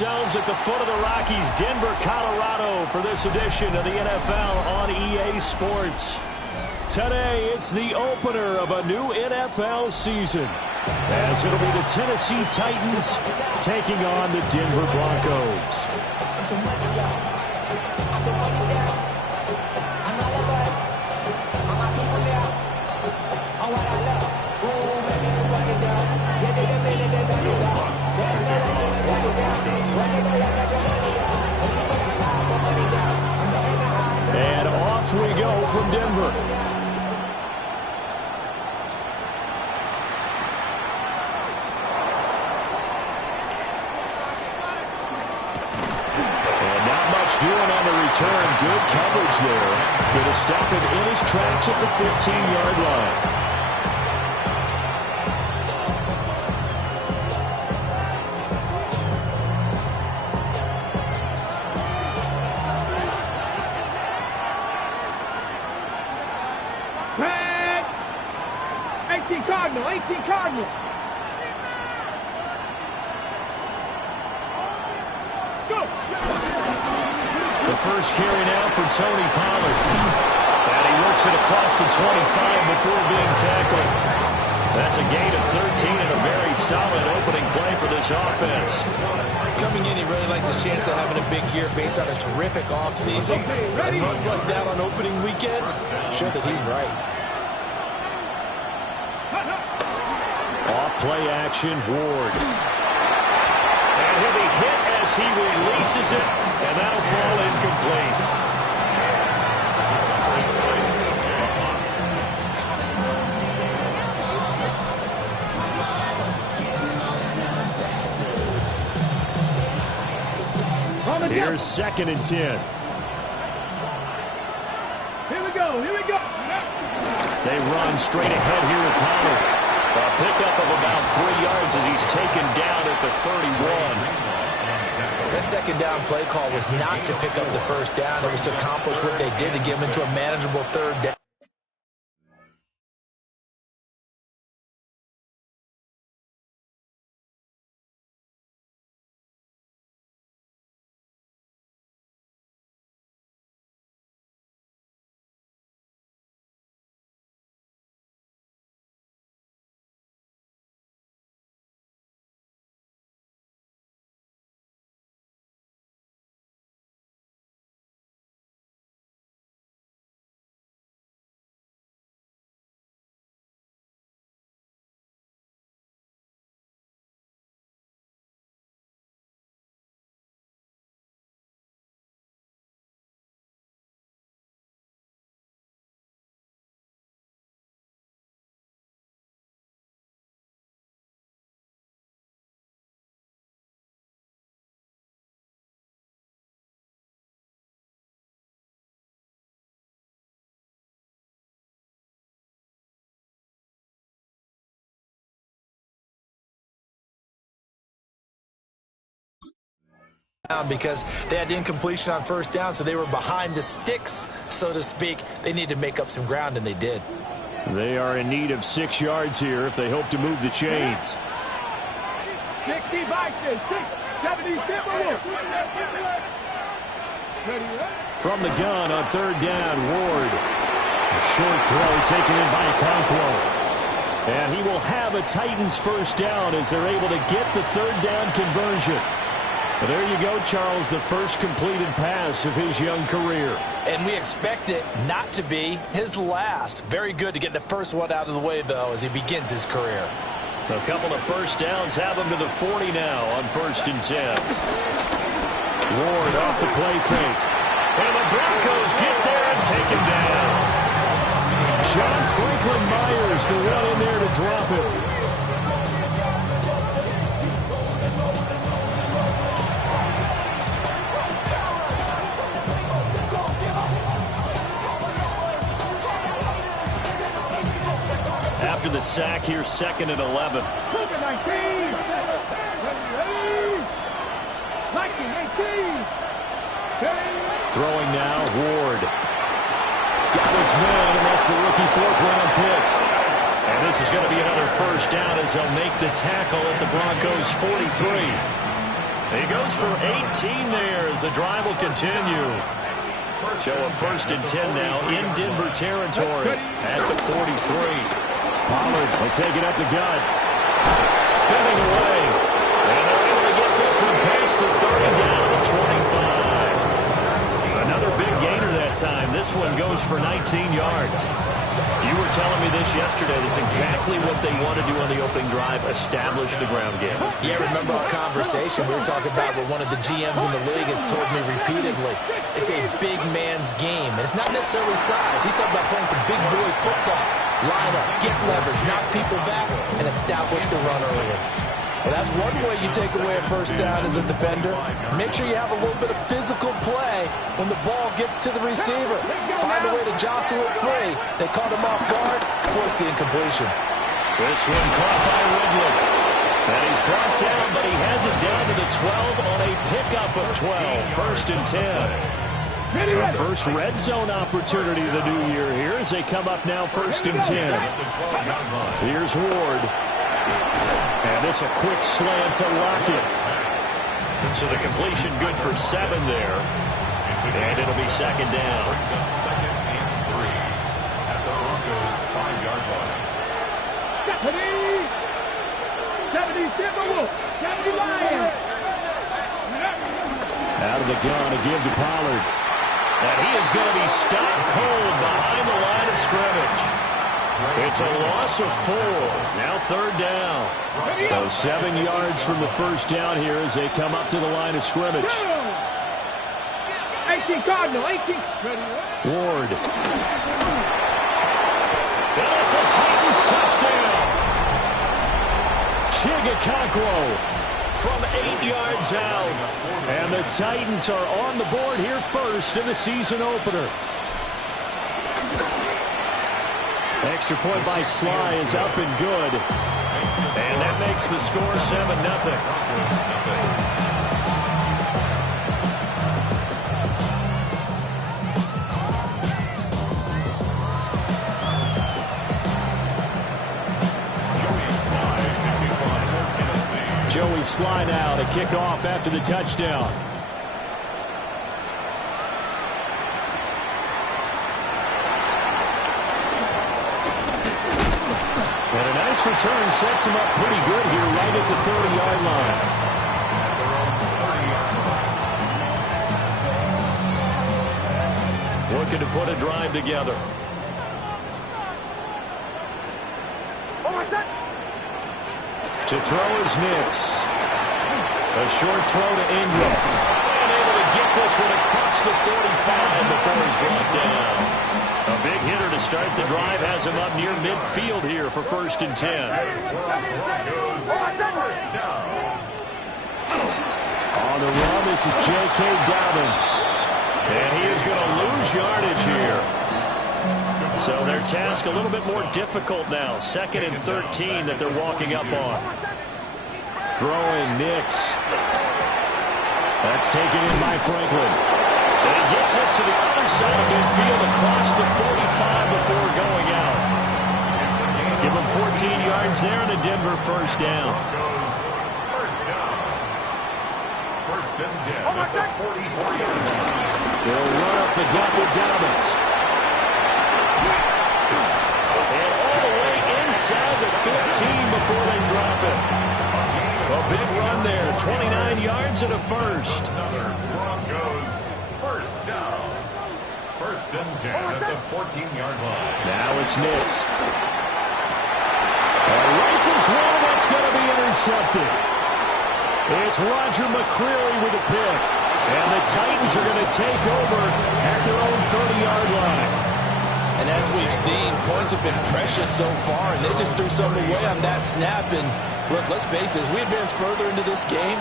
ourselves at the foot of the Rockies, Denver, Colorado, for this edition of the NFL on EA Sports. Today, it's the opener of a new NFL season, as it'll be the Tennessee Titans taking on the Denver Broncos. And off we go from Denver. And not much doing on the return. Good coverage there. Going to stop him in his tracks at the 15-yard line. Cardinal, 18 Cardinal. Let's go. The first carry now for Tony Pollard. And he works it across the 25 before being tackled. That's a gain of 13 and a very solid opening play for this offense. Coming in, he really liked his chance of having a big year based on a terrific offseason. And runs like that on opening weekend show that he's right. Play action, Ward. And he'll be hit as he releases it, and that'll fall incomplete. Here's 2nd and 10. Here we go, here we go. They run straight ahead here with Pollard. A pickup of about 3 yards as he's taken down at the 31. That second down play call was not to pick up the first down. It was to accomplish what they did to get him into a manageable 3rd down. Because they had incompletion on first down, so they were behind the sticks, so to speak. They needed to make up some ground, and they did. They are in need of 6 yards here if they hope to move the chains. 60 Vikings, 77. From the gun on 3rd down, Ward. A short throw taken in by Conquo. And he will have a Titans first down as they're able to get the 3rd down conversion. Well, there you go, Charles, the first completed pass of his young career. And we expect it not to be his last. Very good to get the first one out of the way, though, as he begins his career. A couple of first downs have him to the 40 now on 1st and 10. Ward off the play fake. And the Broncos get there and take him down. John Franklin Myers, the one in there to drop him. After the sack, here's 2nd and 11. 19, 18. Throwing now, Ward. Got his man, and that's the rookie 4th-round pick. And this is going to be another first down as they'll make the tackle at the Broncos' 43. He goes for 18 there as the drive will continue. So a 1st and 10 now in Denver territory at the 43. Pollard will take it up the gut. Spinning away. And they're able to get this one past the 30 down to 25. Another big gainer that time. This one goes for 19 yards. You were telling me this yesterday. This is exactly what they want to do on the opening drive, establish the ground game. Yeah, remember our conversation we were talking about with one of the GMs in the league has told me repeatedly, it's a big man's game. And it's not necessarily size. He's talking about playing some big boy football. Line up, get leverage, knock people back, and establish the run early. Well, that's one way you take away a 1st down as a defender. Make sure you have a little bit of physical play when the ball gets to the receiver. Find a way to jostle it free. They caught him off guard, force the incompletion. This one caught by Ridley. And he's brought down, but he has it down to the 12 on a pickup of 12. 1st and 10. The first red zone opportunity of the new year here as they come up now 1st and 10. Here's Ward. And this a quick slant to Lockett. So the completion good for 7 there. And it'll be 2nd down. Second and 3 at the Broncos' 5-yard line. 70 Timberwolves, 70 Lions. Out of the gun to give to Pollard. And he is going to be stopped cold behind the line of scrimmage. It's a loss of 4. Now 3rd down. So 7 yards from the 1st down here as they come up to the line of scrimmage. 18 Cardinal, 18. Ward. And it's a Titans touchdown. Chigakonkwo from 8 yards out. And the Titans are on the board here first in the season opener. Extra point by Sly is up and good. And that makes the score 7-0. Joey Sly now to kick off after the touchdown. And a nice return sets him up pretty good here right at the 30-yard line. Looking to put a drive together. To throw is Nix. A short throw to Ingram. And able to get this one across the 45 before he's brought down. A big hitter to start the drive has him up near midfield here for 1st and 10. On the run, this is J.K. Dobbins. And he is going to lose yardage here. So their task a little bit more difficult now. 2nd and 13 that they're walking up on. Throwing Nix. That's taken in by Franklin. And he gets this to the other side of midfield across the 45 before going out. Give him 14 yards there and a Denver 1st down. First and 10 at the 44-yard line. They'll run up the gut with Dobbins. And all the way inside the 15 before they drop it. A big run there, 29 yards and a 1st. Another Broncos 1st down. 1st and 10 at the 14-yard line. Now it's Nix. Rifles one, that's going to be intercepted. It's Roger McCreary with a pick. And the Titans are going to take over at their own 30-yard line. And as we've seen, points have been precious so far, and they just threw some away on that snap. And look, let's face it, as we advance further into this game,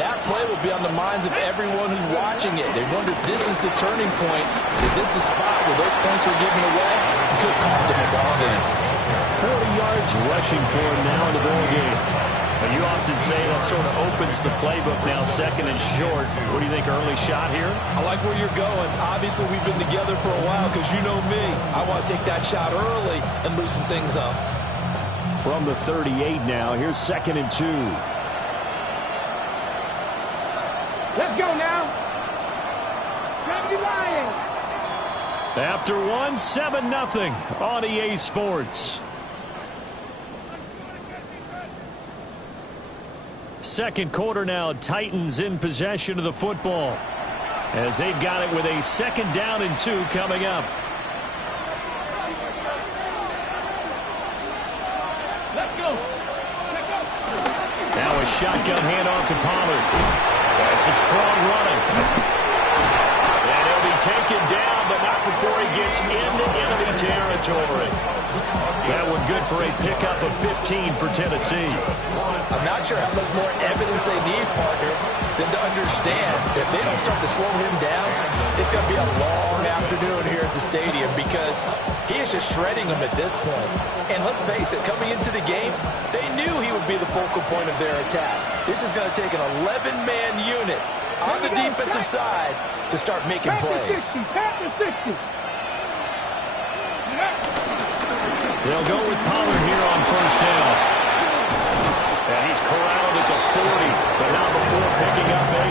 that play will be on the minds of everyone who's watching it. They wonder if this is the turning point. Is this the spot where those points are given away? It could cost them a ball game. 40 yards rushing for him now in the ball game. And you often say that sort of opens the playbook now, 2nd and short. What do you think, early shot here? I like where you're going. Obviously, we've been together for a while because you know me. I want to take that shot early and loosen things up. From the 38 now, here's 2nd and 2. go now. 70 Lions. After one, 7-0 on EA Sports. Second quarter now, Titans in possession of the football as they've got it with a 2nd down and 2 coming up. Let's go. Now a shotgun handoff to Pollard. That's some strong running. And he'll be taken down, but not before he gets into enemy territory. That one good for a pickup of 15 for Tennessee. I'm not sure how much more evidence they need, partner, than to understand if they don't start to slow him down, it's going to be a long afternoon here at the stadium because he is just shredding them at this point. And let's face it, coming into the game, they knew he would be the focal point of their attack. This is going to take an 11-man unit on the defensive side to start making plays. They'll go with Pollard here on 1st down. And he's corralled at the 40, but not before picking up 8.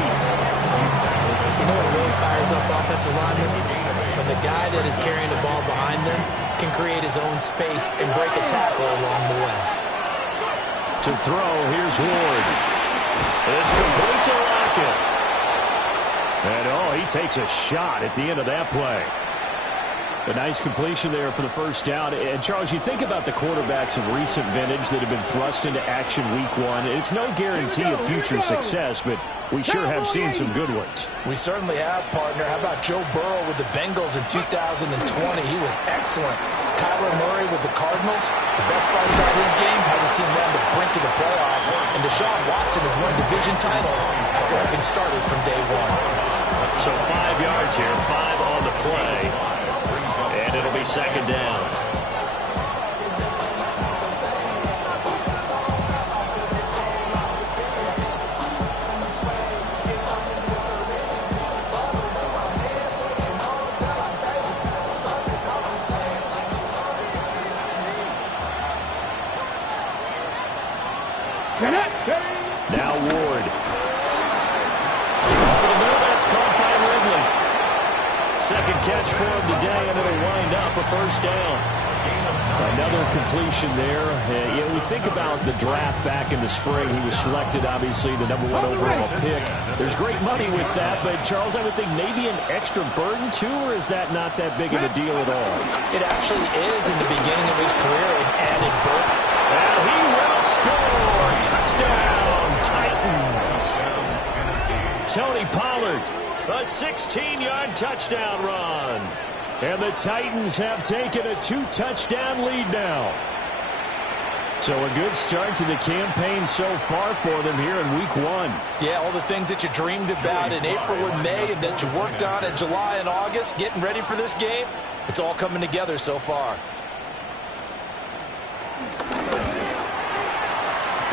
You know what really fires up offensive linemen? When the guy that is carrying the ball behind them can create his own space and break a tackle along the way. To throw, here's Ward. It's complete to Lockett. And, he takes a shot at the end of that play. A nice completion there for the 1st down. And, Charles, you think about the quarterbacks of recent vintage that have been thrust into action week 1. It's no guarantee of future success, but we sure have seen some good ones. We certainly have, partner. How about Joe Burrow with the Bengals in 2020? He was excellent. Kyler Murray with the Cardinals. The best part about his game has his team on the brink of the playoffs. And Deshaun Watson has won division titles after having started from day 1. So 5 yards here, 5 on the play. And it'll be 2nd down. Now Ward. Over the middle, that's caught by Ridley. 2nd catch for him today, and it'll wind up a 1st down. Another completion there. We think about the draft back in the spring. He was selected, obviously, the #1 overall pick. There's great money with that, but, Charles, I would think maybe an extra burden, too, or is that not that big of a deal at all? It actually is in the beginning of his career, an added burden. And he will score. Touchdown, Titans. Tony Pollard, a 16-yard touchdown run. And the Titans have taken a 2-touchdown lead now. So a good start to the campaign so far for them here in week 1. Yeah, all the things that you dreamed about in April and May and that you worked on in July and August, getting ready for this game, it's all coming together so far.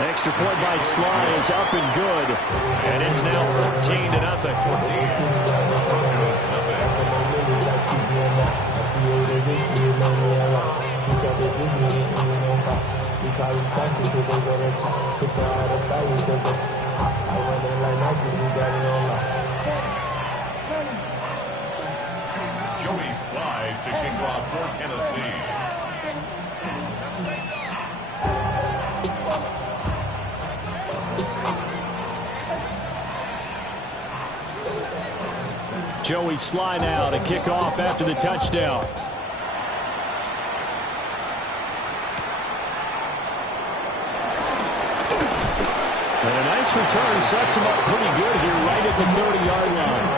Extra point by Sly is up and good. And it's now 14-0. Joey Sly to kick off for Tennessee. Joey Sly now to kick off after the touchdown. And a nice return sets him up pretty good here right at the 30-yard line.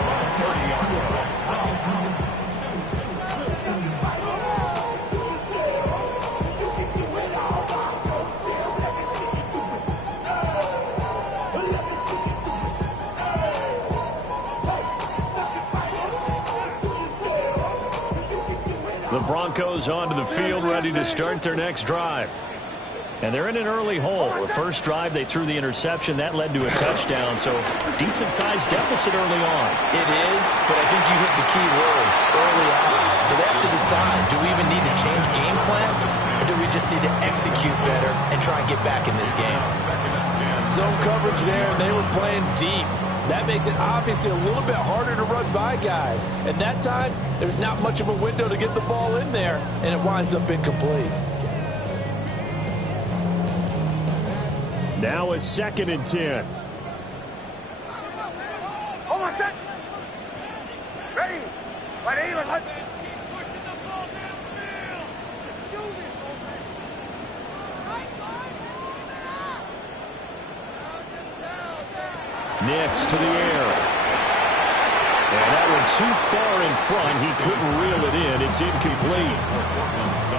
The Broncos onto the field, ready to start their next drive. And they're in an early hole. The first drive, they threw the interception. That led to a touchdown, so decent-sized deficit early on. It is, but I think you hit the key words early on. So they have to decide, do we even need to change game plan, or do we just need to execute better and try and get back in this game? Zone coverage there, and they were playing deep. That makes it obviously a little bit harder to run by guys. And that time, there's not much of a window to get the ball in there, and it winds up incomplete. Now a 2nd and 10. Hold on, set. Ready. Ready. Next to the air. And that one too far in front. He couldn't reel it in. It's incomplete.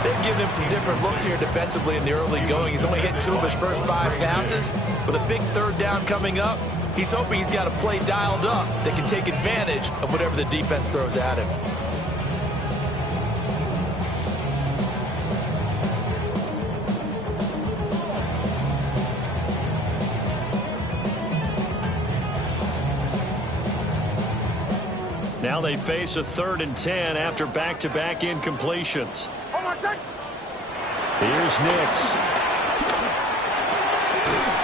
They've given him some different looks here defensively in the early going. He's only hit 2 of his first 5 passes. With a big 3rd down coming up, he's hoping he's got a play dialed up that can take advantage of whatever the defense throws at him. Now they face a 3rd and 10 after back-to-back incompletions. Here's Nix.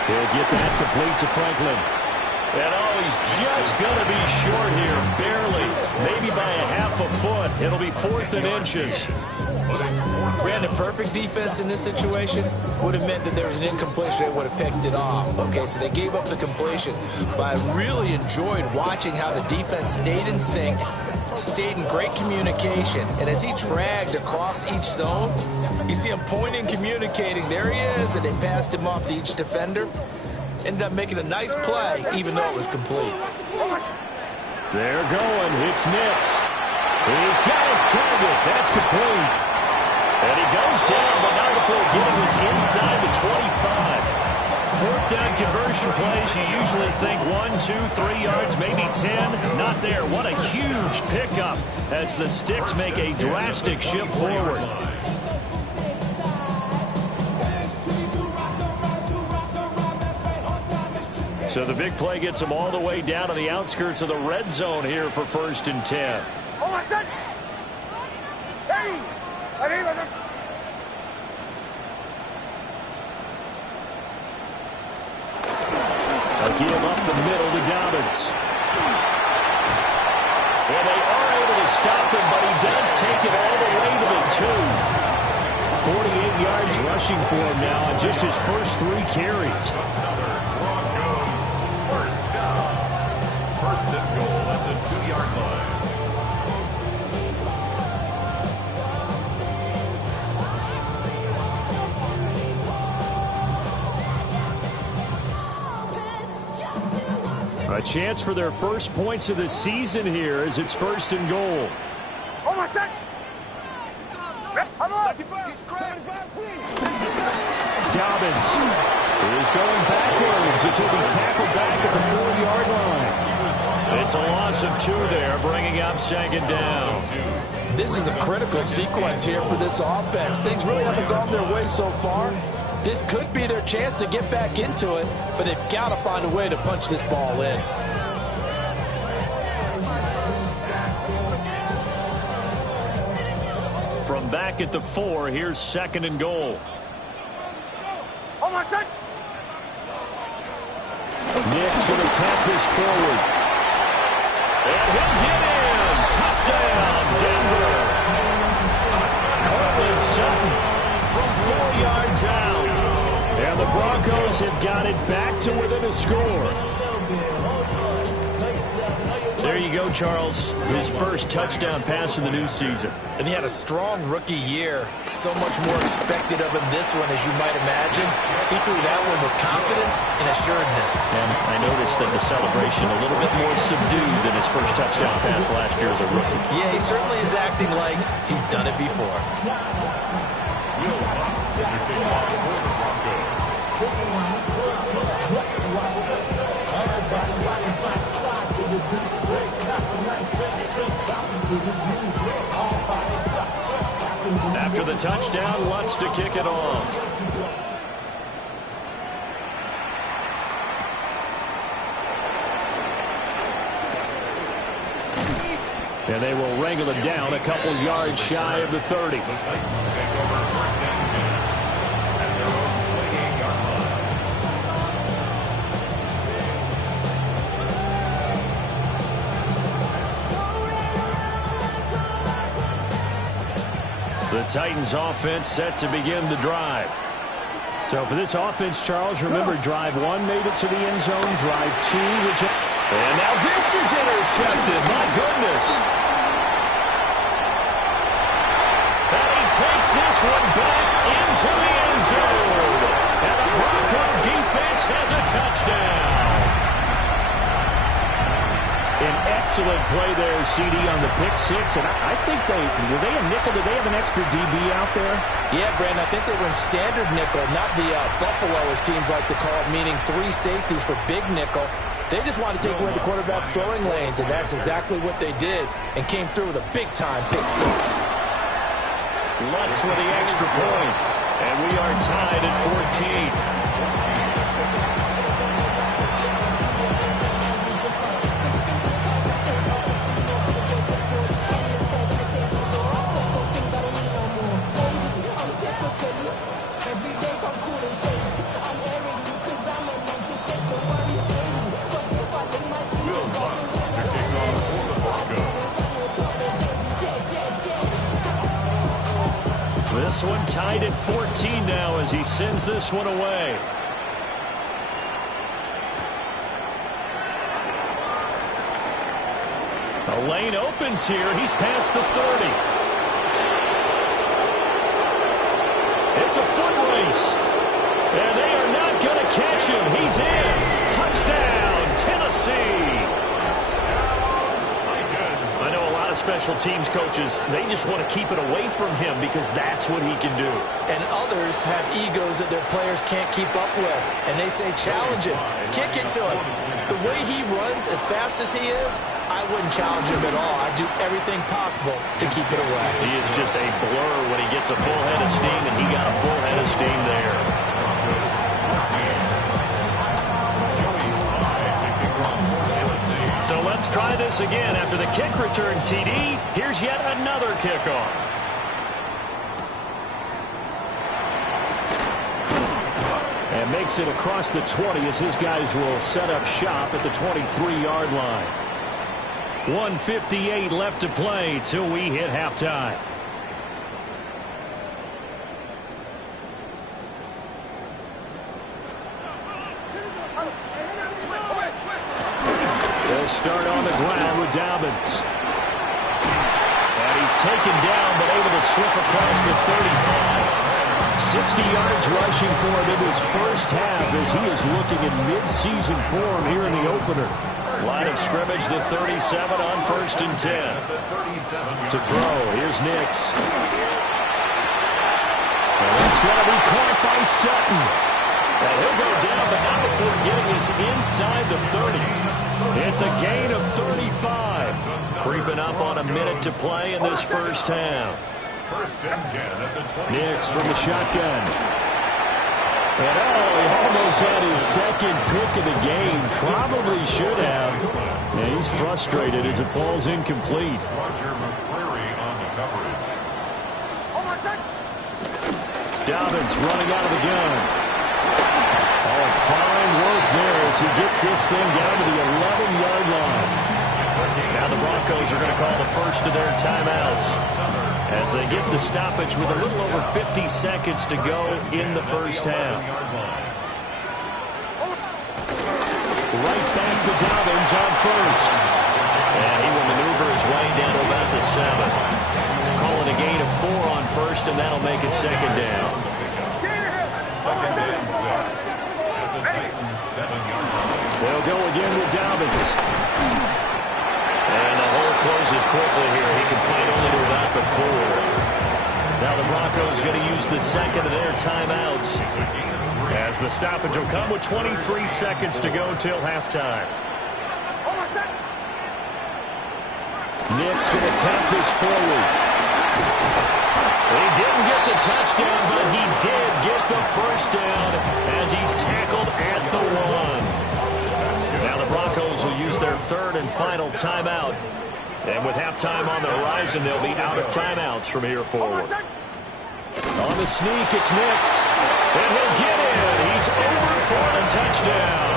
He'll get that complete to Franklin. And he's just going to be short here, barely, maybe by a half a foot. It'll be 4th and inches. Brandon, perfect defense in this situation would have meant that there was an incompletion that would have picked it off. Okay, so they gave up the completion. But I really enjoyed watching how the defense stayed in sync, stayed in great communication. And as he dragged across each zone, you see him pointing, communicating. There he is, and they passed him off to each defender. Ended up making a nice play, even though it was complete. They're going. It's Nix. He's got his target. That's complete. And he goes down, but not before getting us inside the 25. 4th down conversion plays, you usually think 1, 2, 3 yards, maybe 10. Not there. What a huge pickup as the Sticks make a drastic shift forward. So the big play gets them all the way down to the outskirts of the red zone here for 1st and 10. A give up the middle to Dobbins. And they are able to stop him, but he does take it all the way to the 2. 48 yards rushing for him now on just his first 3 carries. Broncos, 1st down. 1st and goal at the 2-yard line. A chance for their first points of the season here as it's 1st and goal. Dobbins is going backwards as he'll be tackled back at the 4-yard line. It's a loss of 2 there, bringing up 2nd down. This is a critical sequence here for this offense. Things really haven't gone their way so far. This could be their chance to get back into it, but they've got to find a way to punch this ball in. From back at the 4, here's 2nd and goal. Nix going to tap this forward. And he'll get in. Touchdown, Denver. Cortland Sutton from 4 yards out. And the Broncos have got it back to within a score. There you go, Charles. His first touchdown pass of the new season. And he had a strong rookie year. So much more expected of him this one, as you might imagine. He threw that one with confidence and assuredness. And I noticed that the celebration a little bit more subdued than his first touchdown pass last year as a rookie. Yeah, he certainly is acting like he's done it before. After the touchdown, Lutz to kick it off. And they will wrangle it down a couple yards shy of the 30. The Titans offense set to begin the drive. So for this offense, Charles, remember drive 1 made it to the end zone. Drive 2 was... And now this is intercepted. My goodness. And he takes this one back into the end zone. And the Bronco defense has a touchdown. An excellent play there, CD, on the pick six. And I think were they a nickel? Did they have an extra DB out there? Yeah, Brandon, I think they were in standard nickel, not the Buffalo, as teams like to call it, meaning 3 safeties for big nickel. They just wanted to take away the quarterback's throwing lanes, and that's exactly what they did, and came through with a big-time pick six. Lutz with the extra point, and we are tied at 14. This one tied at 14 now as he sends this one away. A lane opens here. He's past the 30. It's a foot race. And they are not going to catch him. He's in. Touchdown, Tennessee. I know a lot of special teams coaches, they just want to keep it away from him because that's what he can do. And others have egos that their players can't keep up with. And they say, challenge him, kick it to him. The way he runs as fast as he is, I wouldn't challenge him at all. I'd do everything possible to keep it away. He is just a blur when he gets a full head of steam, and he got a full head of steam there. So let's try this again. After the kick return TD, here's yet another kickoff. And makes it across the 20 as his guys will set up shop at the 23-yard line. 1:58 left to play till we hit halftime. They'll start on the ground with Dobbins. And he's taken down but able to slip across the 35. 60 yards rushing for him in his first half as he is looking in mid-season form here in the opener. Line of scrimmage, the 37 on 1st and 10. To throw, here's Nix. And it's going to be caught by Sutton. And he'll go down, but not before getting us inside the 30. It's a gain of 35. Creeping up on a minute to play in this first half. 1st and 10 at the 27. Nix from the shotgun. And he almost had his second pick of the game. Probably should have. And he's frustrated as it falls incomplete. Roger McCreary on the coverage. Dobbins running out of the gun. Oh, fine work there as he gets this thing down to the 11-yard line. Now the Broncos are going to call the first of their timeouts as they get the stoppage with a little over 50 seconds to go in the first half. Right back to Dobbins on first. And he will maneuver his way down to about the 7. Call it a gain of 4 on first, and that'll make it second down. 2nd and 6 at the Titans' 7-yard line. They'll go again with Dobbins. And the hole closes quickly here. He can fight only to about the 4. Now the Broncos going to use the second of their timeouts as the stoppage will come with 23 seconds to go till halftime. Nick's going to tap this forward. He didn't get the touchdown, but he did get the first down as he's tackled at the 1. Now the Broncos will use their 3rd and final timeout. And with halftime on the horizon, they'll be out of timeouts from here forward. On the sneak, it's Nix. And he'll get in. He's over for the touchdown.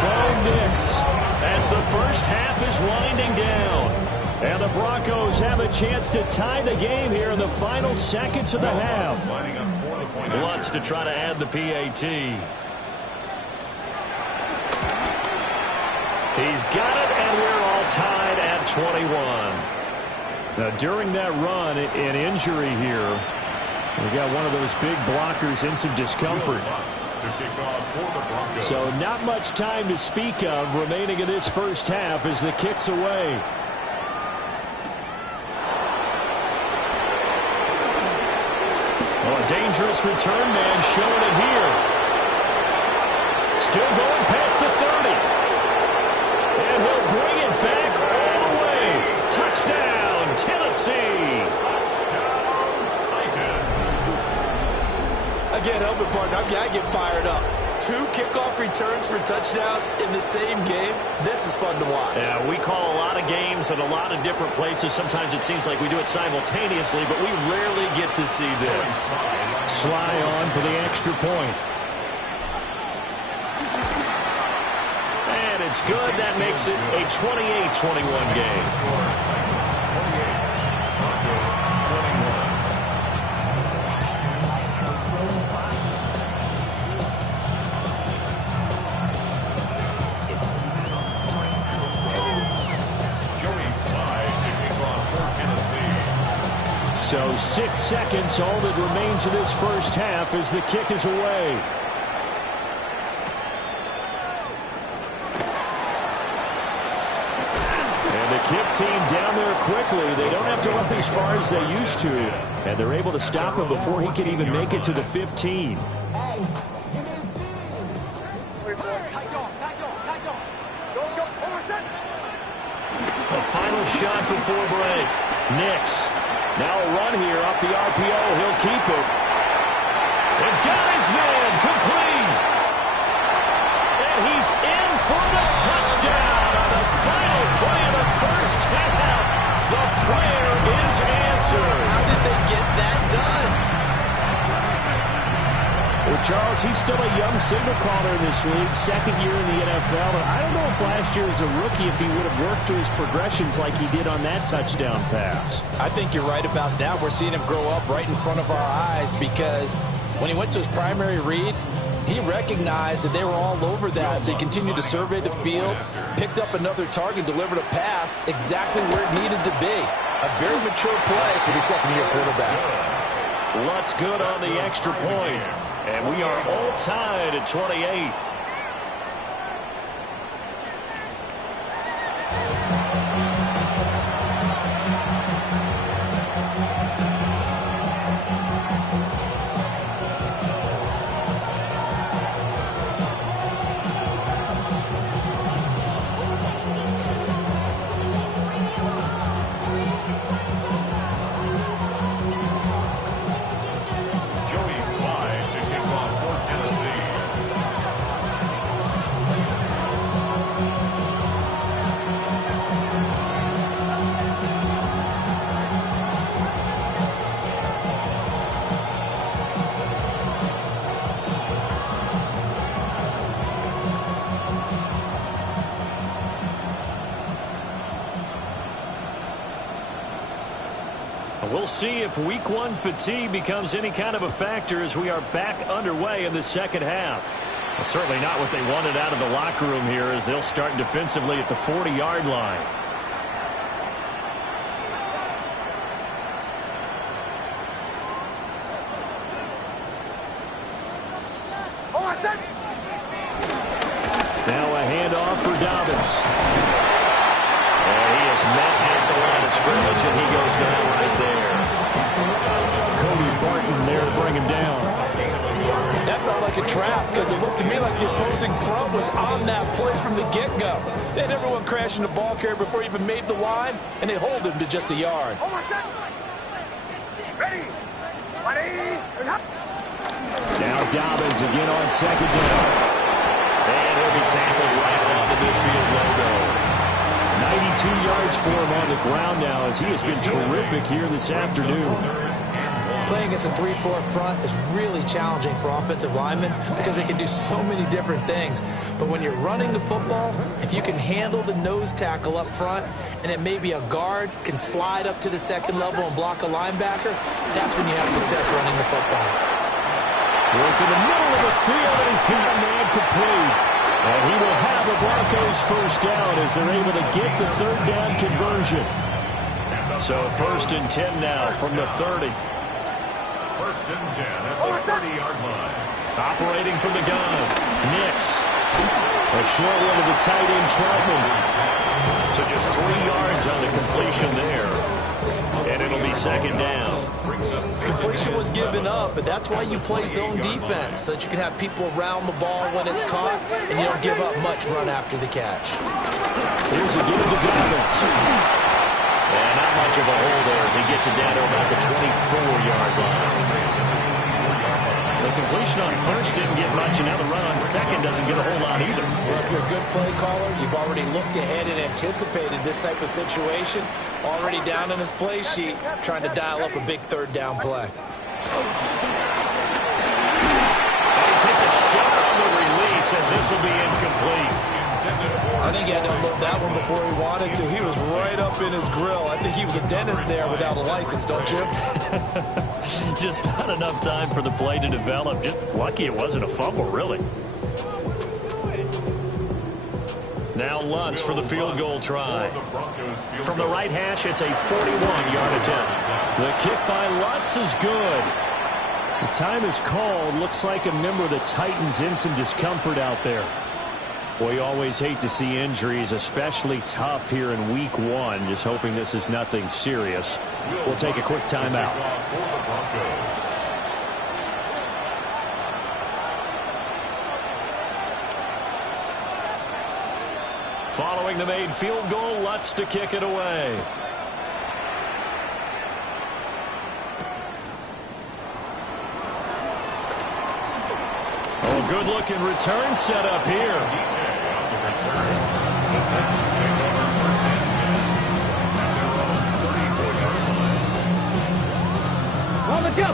Bo Nix as the first half is winding down. And the Broncos have a chance to tie the game here in the final seconds of the half. Lutz to try to add the PAT. He's got it, and we're all tied at 21. Now, during that run, an injury here. We got one of those big blockers in some discomfort. So not much time to speak of remaining in this first half as the kick's away. Oh, a dangerous return man showing it here. Still going past the 30. And he'll bring it back all the way. Touchdown, Tennessee. Again, help me, partner. I get fired up. 2 kickoff returns for touchdowns in the same game. This is fun to watch. Yeah, we call a lot of games at a lot of different places. Sometimes it seems like we do it simultaneously, but we rarely get to see this. Sly on for the extra point. And it's good. That makes it a 28-21 game. So 6 seconds, all that remains of this first half as the kick is away. And the kick team down there quickly. They don't have to run as far as they used to. And they're able to stop him before he can even make it to the 15. A final shot before break. Nix. Now a run here off the RPO. He'll keep it. And got his man complete. And he's in for the touchdown on the final play of the first half. The prayer is answered. How did they get that done? Well, Charles, he's still a young signal caller in this league, second year in the NFL. But I don't know if last year as a rookie, if he would have worked through his progressions like he did on that touchdown pass. I think you're right about that. We're seeing him grow up right in front of our eyes because when he went to his primary read, he recognized that they were all over that. So he continued to survey the field, picked up another target, delivered a pass exactly where it needed to be. A very mature play for the second-year quarterback. Lutz good on the extra point. And we are all tied at 28. We'll see if week 1 fatigue becomes any kind of a factor as we are back underway in the second half. Well, certainly not what they wanted out of the locker room here as they'll start defensively at the 40-yard line. Now a handoff for Dobbins. And he is met at the line of scrimmage, and he goes down right there. Cody Barton there to bring him down. That felt like a trap because it looked to me like the opposing front was on that play from the get-go. They had everyone crashing the ball carrier before he even made the line, and they hold him to just a yard. Ready. Now Dobbins again on second down. And he'll be tackled right on the midfield logo. 92 yards for him on the ground now as he has been terrific here this afternoon. Playing against a 3-4 front is really challenging for offensive linemen because they can do so many different things. But when you're running the football, if you can handle the nose tackle up front, and then maybe a guard can slide up to the second level and block a linebacker, that's when you have success running the football. Work in the middle of the field, and he's got a man complete. And he will have the Broncos first down as they're able to get the third down conversion. So 1st and 10 now from the 30. 1st and 10 at the 30-yard line. Operating from the gun, Nix. A short one to the tight end, Troutman. So just 3 yards on the completion there. And it'll be 2nd down. Completion was given up, but that's why you play zone defense, so that you can have people around the ball when it's caught, and you don't give up much run after the catch. Here's a give to Gametime. And not much of a hole there as he gets it down to about the 24-yard line. The completion on 1st didn't get much, and now the run on 2nd doesn't get a whole lot either. Well, if you're a good play caller, you've already looked ahead and anticipated this type of situation. Already down in his play sheet, trying to dial up a big 3rd down play. And he takes a shot on the release as this will be incomplete. I think he had to unload that one before he wanted to. He was right up in his grill. I think he was a dentist there without a license, don't you? Just not enough time for the play to develop. Just lucky it wasn't a fumble, really. Now Lutz for the field goal try. From the right hash, it's a 41-yard attempt. The kick by Lutz is good. The time is called. Looks like a member of the Titans in some discomfort out there. Well, you always hate to see injuries, especially tough here in week 1. Just hoping this is nothing serious. We'll take a quick timeout. Following the made field goal, Lutz to kick it away. Oh, good-looking return set up here.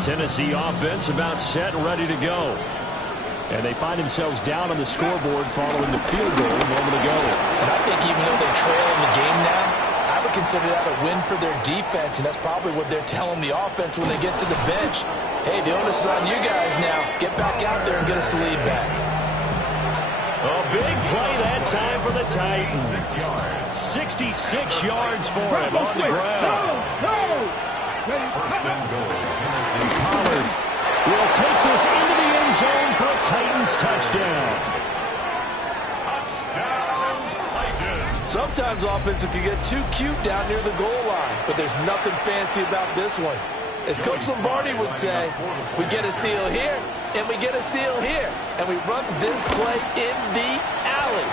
Tennessee offense about set and ready to go. And they find themselves down on the scoreboard following the field goal a moment ago. And I think even though they trail in the game now, I would consider that a win for their defense, and that's probably what they're telling the offense when they get to the bench. Hey, the onus is on you guys now. Get back out there and get us the lead back. A big play that time for the Titans. 66 yards for him on the ground. 1st and goal, Tennessee. Pollard will take this into the end zone for a Titans touchdown. Touchdown, Titans. Sometimes offense can get too cute down near the goal line, but there's nothing fancy about this one. As Coach Lombardi would say, we get a seal here, and we get a seal here, and we run this play in the alley.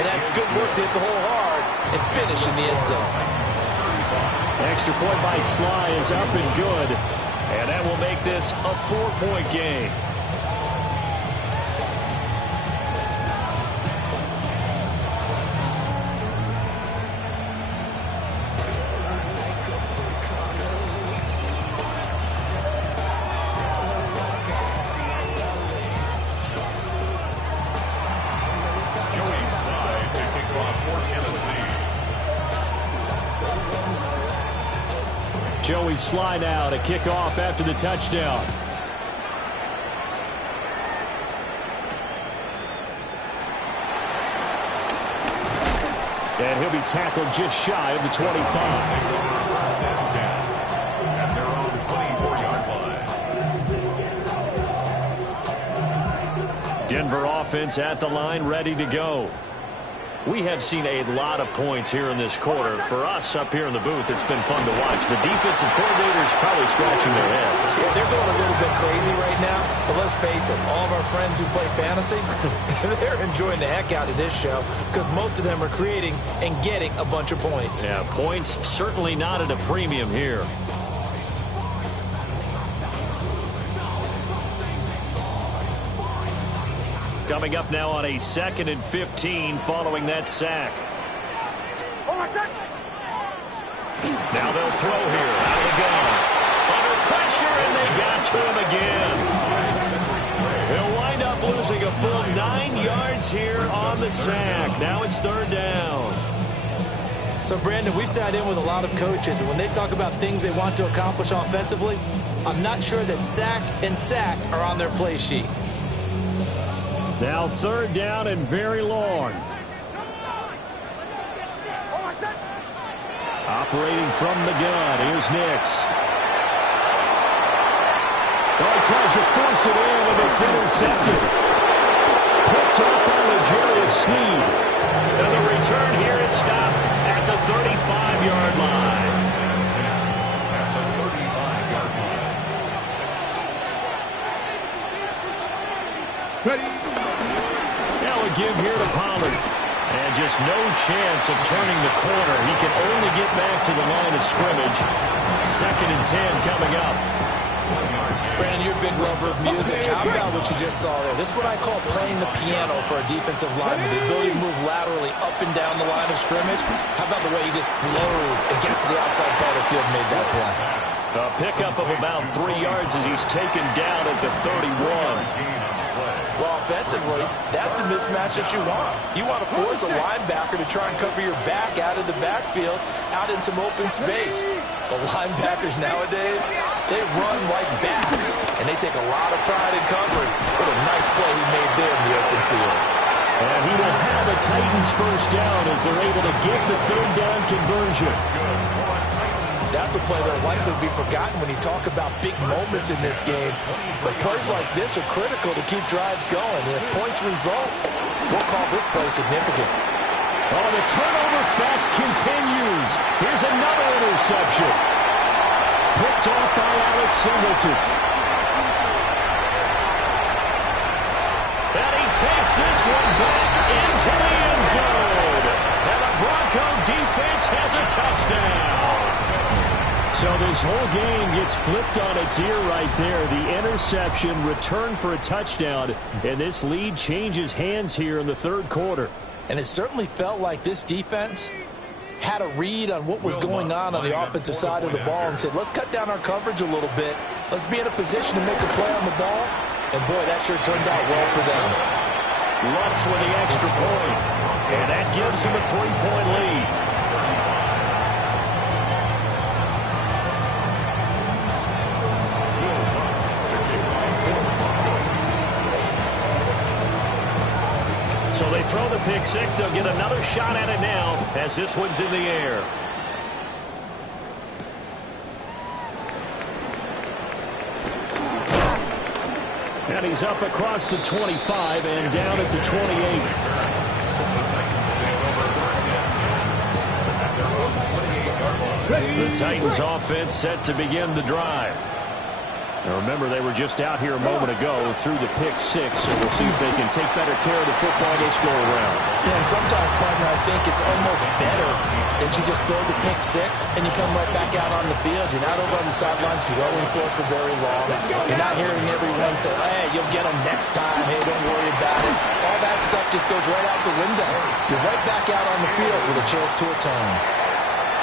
And that's good work to hit the hole hard and finish in the end zone. Extra point by Sly is up and good. And that will make this a 4-point game. Joey Sly now to kick off after the touchdown. And he'll be tackled just shy of the 25. At their own 24-yard line. Denver offense at the line, ready to go. We have seen a lot of points here in this quarter. For us up here in the booth, it's been fun to watch. The defensive coordinators probably scratching their heads. Yeah, they're going a little bit crazy right now. But let's face it, all of our friends who play fantasy, they're enjoying the heck out of this show because most of them are creating and getting a bunch of points. Yeah, points certainly not at a premium here. Coming up now on a 2nd and 15 following that sack. Now they'll throw here out of the gun. Under pressure, and they got to him again. He'll wind up losing a full 9 yards here on the sack. Now it's third down. So, Brandon, we sat in with a lot of coaches, and when they talk about things they want to accomplish offensively, I'm not sure that sack and sack are on their play sheet. Now third down and very long. Operating from the gun, here's Nix. Oh, he tries to force it in, and it's intercepted. Picked up by L'Jarius Sneed. And the return here is stopped at the 35-yard line. Ready. Now a give here to Pollard. And just no chance of turning the corner. He can only get back to the line of scrimmage. 2nd and 10 coming up. Brandon, you're a big lover of music. How about what you just saw there? This is what I call playing the piano for a defensive lineman. The ability to move laterally up and down the line of scrimmage. How about the way he just flowed and got to the outside part of the field and made that play? A pickup of about 3 yards as he's taken down at the 31. Well, offensively, that's the mismatch that you want. You want to force a linebacker to try and cover your back out of the backfield, out in some open space. The linebackers nowadays, they run like backs, and they take a lot of pride in covering. What a nice play he made there in the open field. And he will have a Titans first down as they're able to get the third down conversion. That's a play that'll likely be forgotten when you talk about big moments in this game. But plays like this are critical to keep drives going. And if points result, we'll call this play significant. Oh, the turnover fest continues. Here's another interception. Picked off by Alex Singleton. And he takes this one back into the end zone. And the Bronco defense has a touchdown. So this whole game gets flipped on its ear right there. The interception, return for a touchdown, and this lead changes hands here in the third quarter. And it certainly felt like this defense had a read on what was going on the offensive side of the ball and said, let's cut down our coverage a little bit. Let's be in a position to make a play on the ball. And, boy, that sure turned out well for them. Lutz with the extra point, and that gives him a 3-point lead. So they throw the pick six. They'll get another shot at it now as this one's in the air. And he's up across the 25 and down at the 28. The Titans offense set to begin the drive. Now remember, they were just out here a moment ago through the pick six, so we'll see if they can take better care of the football this go around. Yeah, and sometimes, partner, I think it's almost better that you just throw the pick six and you come right back out on the field. You're not over on the sidelines dwelling for it for very long. You're not hearing everyone say, hey, you'll get them next time. Hey, don't worry about it. All that stuff just goes right out the window. You're right back out on the field with a chance to atone.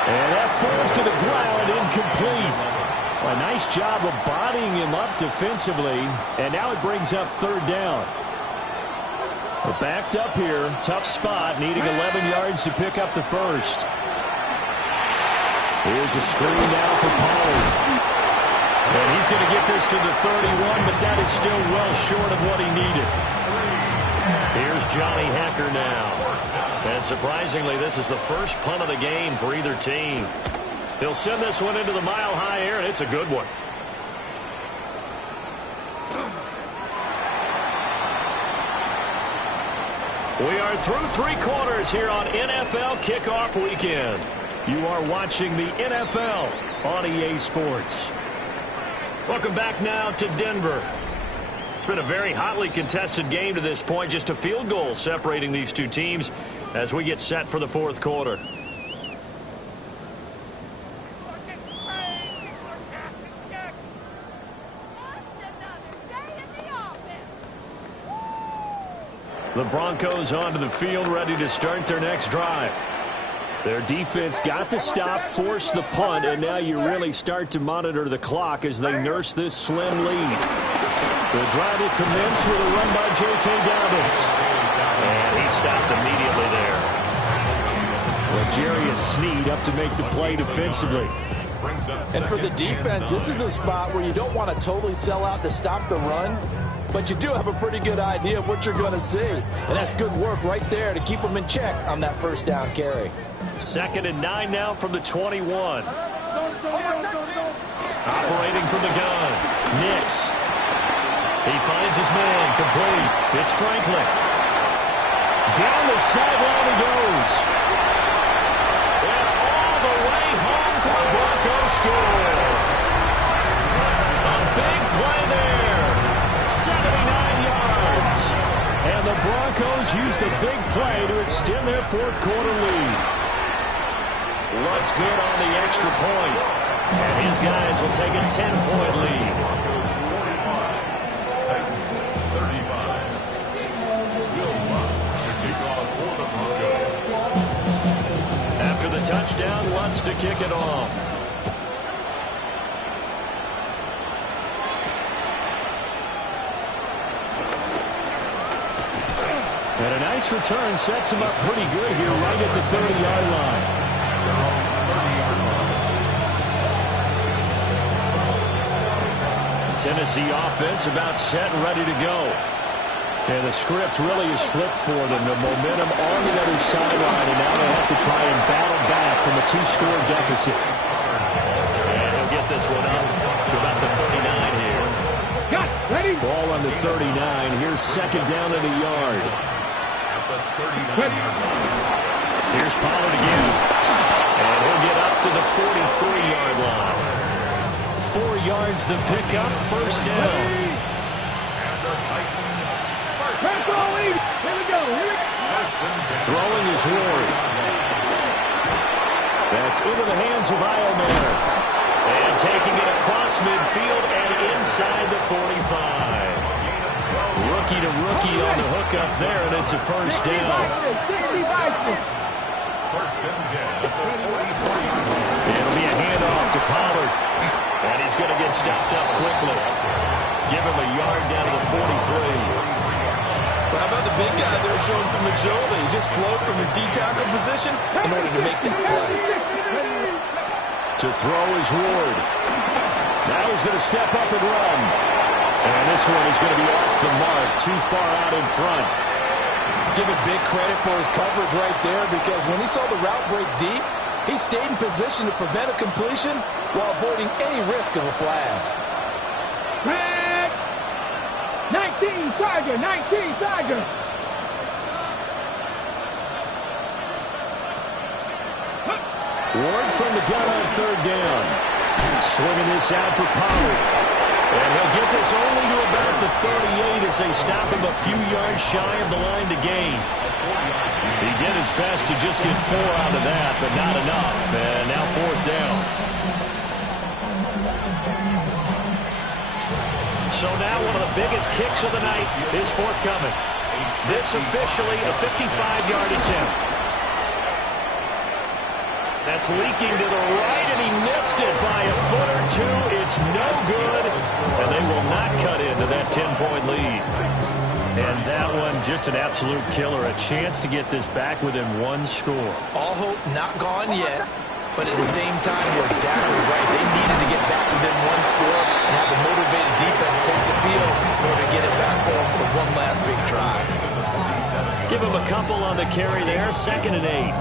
And that falls to the ground, incomplete. A nice job of bodying him up defensively, and now it brings up third down. We're backed up here, tough spot, needing 11 yards to pick up the first. Here's a screen now for Pollard. And he's going to get this to the 31, but that is still well short of what he needed. Here's Johnny Hacker now. And surprisingly, this is the first punt of the game for either team. He'll send this one into the mile-high air, and it's a good one. We are through 3 quarters here on NFL Kickoff Weekend. You are watching the NFL on EA Sports. Welcome back now to Denver. It's been a very hotly contested game to this point. Just a field goal separating these two teams as we get set for the fourth quarter. The Broncos onto the field, ready to start their next drive. Their defense got the stop, forced the punt, and now you really start to monitor the clock as they nurse this slim lead. The drive will commence with a run by J.K. Dobbins. And he stopped immediately there. L'Jarius Sneed up to make the play defensively. And for the defense, this is a spot where you don't want to totally sell out to stop the run, but you do have a pretty good idea of what you're going to see. And that's good work right there to keep them in check on that first down carry. 2nd and 9 now from the 21. Operating from the gun. Nix. He finds his man complete. It's Franklin. Down the sideline he goes. And all the way home for the Broncos score. A big play there. 79 yards. And the Broncos use the big play to extend their fourth-quarter lead. Luntz good on the extra point. And his guys will take a 10-point lead. After the touchdown, Luntz to kick it off. And a nice return sets him up pretty good here right at the 30-yard line. Tennessee offense about set and ready to go. And the script really is flipped for them. The momentum on the other sideline, and now they have to try and battle back from a 2-score deficit. And he'll get this one up to about the 39 here. Got ready. Ball on the 39. Here's 2nd down at a yard. Here's Pollard again. And he'll get up to the 43-yard line. 4 yards the pickup, first down. Here we go. Throwing is Ward. That's into the hands of Iomeyer. And taking it across midfield and inside the 45. Rookie to rookie on the hookup there, and it's a first down. It'll be a handoff to Pollard. And he's going to get stopped up quickly. Give him a yard down to the 43. Well, how about the big guy there showing some agility? He just flowed from his D-tackle position in order to make that play. To throw is Ward. Now he's going to step up and run. And this one is going to be off the mark, too far out in front. Give him big credit for his coverage right there, because when he saw the route break deep, he stayed in position to prevent a completion while avoiding any risk of a flag. Flag. 19 Tiger. 19 Tiger. Ward from the gun on 3rd down. Swinging this out for Pollard. And he'll get this only to about the 38 as they stop him a few yards shy of the line to gain. He did his best to just get 4 out of that, but not enough. And now 4th down. So now one of the biggest kicks of the night is forthcoming. This officially a 55-yard attempt. That's leaking to the right, and he missed it by a foot or 2. It's no good, and they will not cut into that 10-point lead. And that one, just an absolute killer. A chance to get this back within 1 score. All hope not gone yet, but at the same time, you're exactly right. They needed to get back within 1 score and have a motivated defense take the field in order to get it back home for one last big drive. Give him a couple on the carry there, 2nd and 8.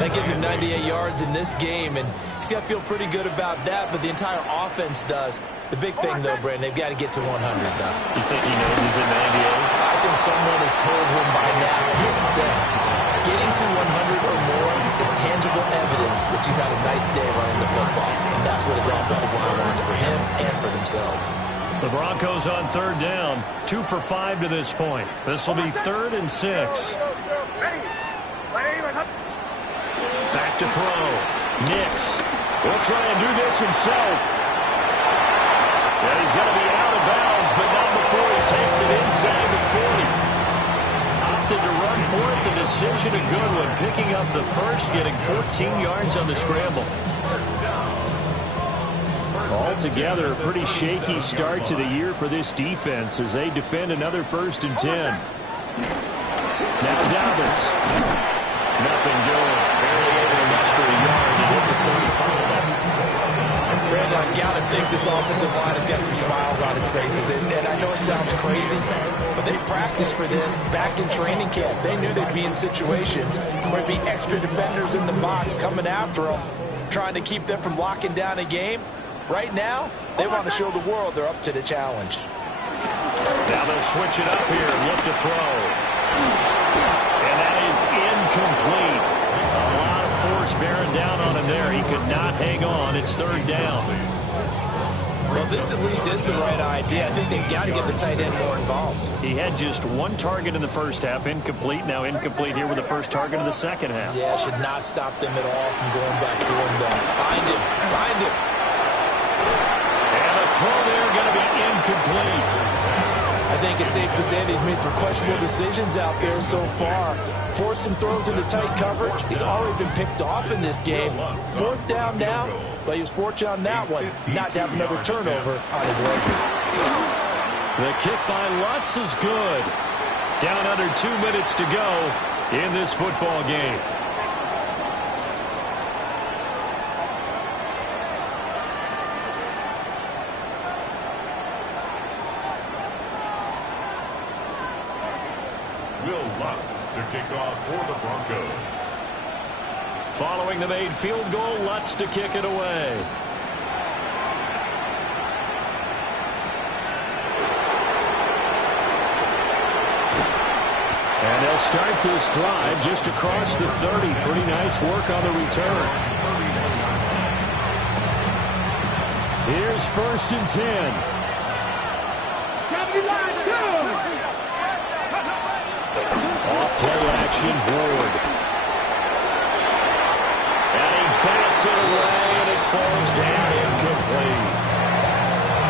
That gives him 98 yards in this game, and he's got to feel pretty good about that, but the entire offense does. The big thing, though, Brandon, they've got to get to 100, though. You think he knows he's at 98? I think someone has told him by now. Here's the thing. Getting to 100 or more is tangible evidence that you've had a nice day running the football, and that's what his offensive line wants for him and for themselves. The Broncos on 3rd down, 2 for 5 to this point. This will be 3rd and 6. Back to throw. Nix will try and do this himself. And he's going to be out of bounds, but not before he takes it inside the 40. opted to run for it. The decision a good one. Picking up the first, getting 14 yards on the scramble. Altogether, a pretty shaky start to the year for this defense as they defend another 1st and 10. Now Dobbins. Nothing doing. Barely able to muster a yard to hit the 35. Brandon, I've got to think this offensive line has got some smiles on its faces. And I know it sounds crazy, but they practiced for this back in training camp. They knew they'd be in situations where there'd be extra defenders in the box coming after them, trying to keep them from locking down a game. Right now, they want to show the world they're up to the challenge. Now they'll switch it up here and look to throw. And that is incomplete. A lot of force bearing down on him there. He could not hang on. It's 3rd down. Well, this at least is the right idea. I think they've got to get the tight end more involved. He had just 1 target in the first half, incomplete. Now incomplete here with the first target in the second half. Yeah, should not stop them at all from going back to him. Find him. Find him. And the throw there going to be incomplete. I think it's safe to say that he's made some questionable decisions out there so far. Forced some throws into tight coverage. He's already been picked off in this game. 4th down now, but he was fortunate on that one not to have another turnover on his leg. The kick by Lutz is good. Down under 2 minutes to go in this football game. To kick off for the Broncos. Following the made field goal, Lutz to kick it away. And they'll start this drive just across the 30. Pretty nice work on the return. Here's 1st and 10. Play action, Ward. And he bats it away, and it falls down incomplete.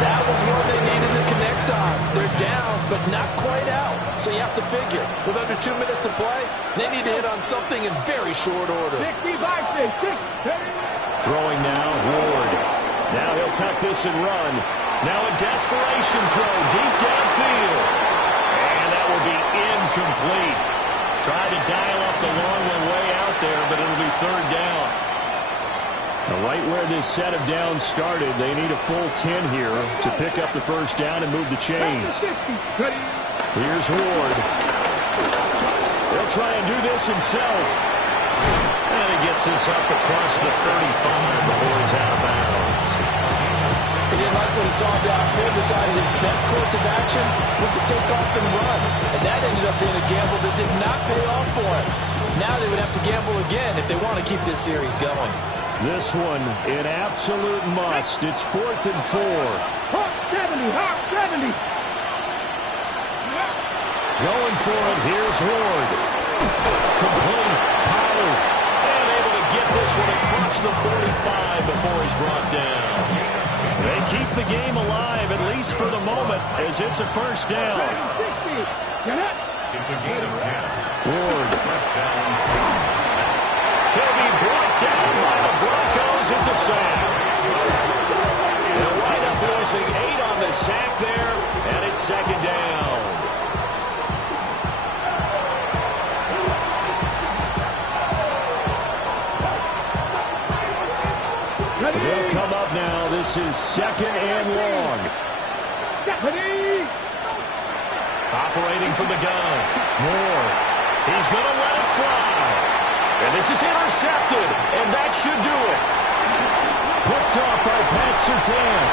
That was one they needed to connect on. They're down, but not quite out. So you have to figure, with under 2 minutes to play, they need to hit on something in very short order. 65, 6. Throwing now, Ward. Now he'll tuck this and run. Now a desperation throw deep downfield. And that will be incomplete. Tried to dial up the long one way out there, but it'll be 3rd down. Now right where this set of downs started, they need a full 10 here to pick up the 1st down and move the chains. Here's Ward. He'll try and do this himself. And he gets this up across the 35 before he's out of bounds. He didn't like what he saw downfield, decided his best course of action was to take off and run. And that ended up being a gamble that did not pay off for him. Now they would have to gamble again if they want to keep this series going. This one, an absolute must. It's 4th and 4. Hawk 70, Hawk 70. Going for it, here's Ward. Complete, Pollard. And able to get this one across the 45 before he's brought down. They keep the game alive, at least for the moment, as it's a 1st down. It's a gain of 10. Ward. He'll be brought down by the Broncos. It's a sack. They'll wind up losing 8 on the sack there, and it's 2nd down. They'll come up now. This is 2nd and long. Operating from the gun. Moore. He's going to let it fly. And this is intercepted. And that should do it. Picked up by Pat Surtain.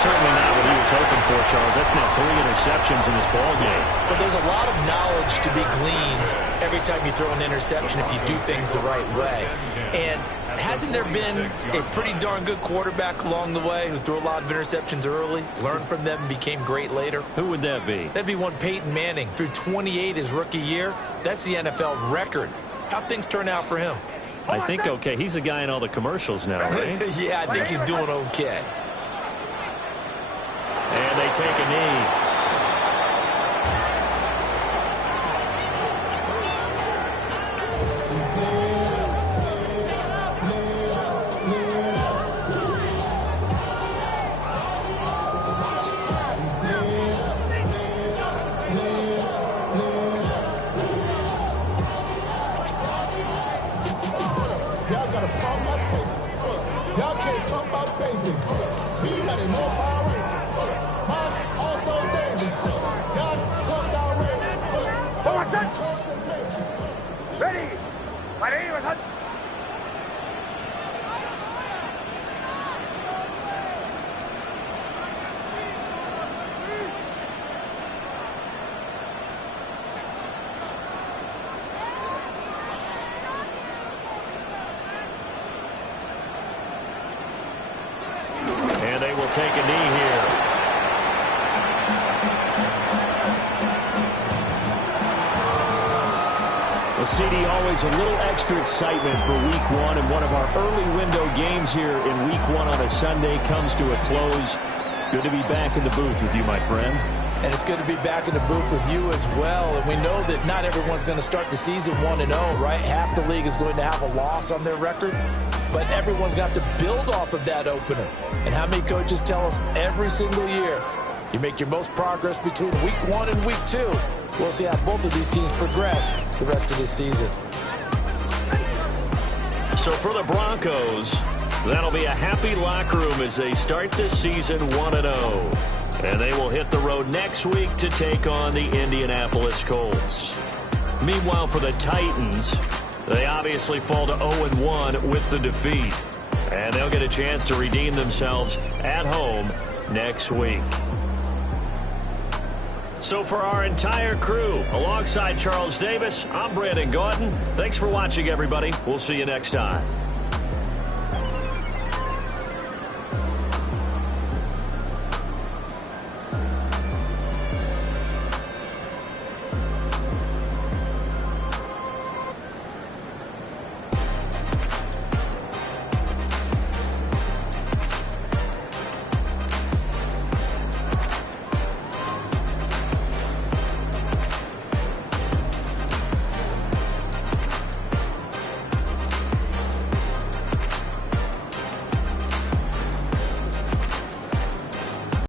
Certainly not what he was hoping for, Charles. That's now 3 interceptions in this ball game. But there's a lot of knowledge to be gleaned every time you throw an interception if you do things the right way. And hasn't there been a pretty darn good quarterback along the way who threw a lot of interceptions early, learned from them, and became great later? Who would that be? That'd be one Peyton Manning. Threw 28 his rookie year. That's the NFL record. How'd things turn out for him? I think okay. He's a guy in all the commercials now, right? Yeah, I think he's doing okay. And they take a knee. the problem I taste. Y'all can't talk about basic. He got it more power. Mine also dangerous. Y'all talk down range. Ready. Ready. And they will take a knee here. Well, CD, always a little extra excitement for Week 1, and one of our early window games here in Week 1 on a Sunday comes to a close. Good to be back in the booth with you, my friend. And it's good to be back in the booth with you as well. And we know that not everyone's going to start the season 1-0, right? Half the league is going to have a loss on their record. But everyone's got to build off of that opener. And how many coaches tell us every single year, you make your most progress between Week 1 and Week 2. We'll see how both of these teams progress the rest of this season. So for the Broncos, that'll be a happy locker room as they start this season 1-0. And they will hit the road next week to take on the Indianapolis Colts. Meanwhile, for the Titans, they obviously fall to 0-1 with the defeat. And they'll get a chance to redeem themselves at home next week. So for our entire crew, alongside Charles Davis, I'm Brandon Gaudin. Thanks for watching, everybody. We'll see you next time.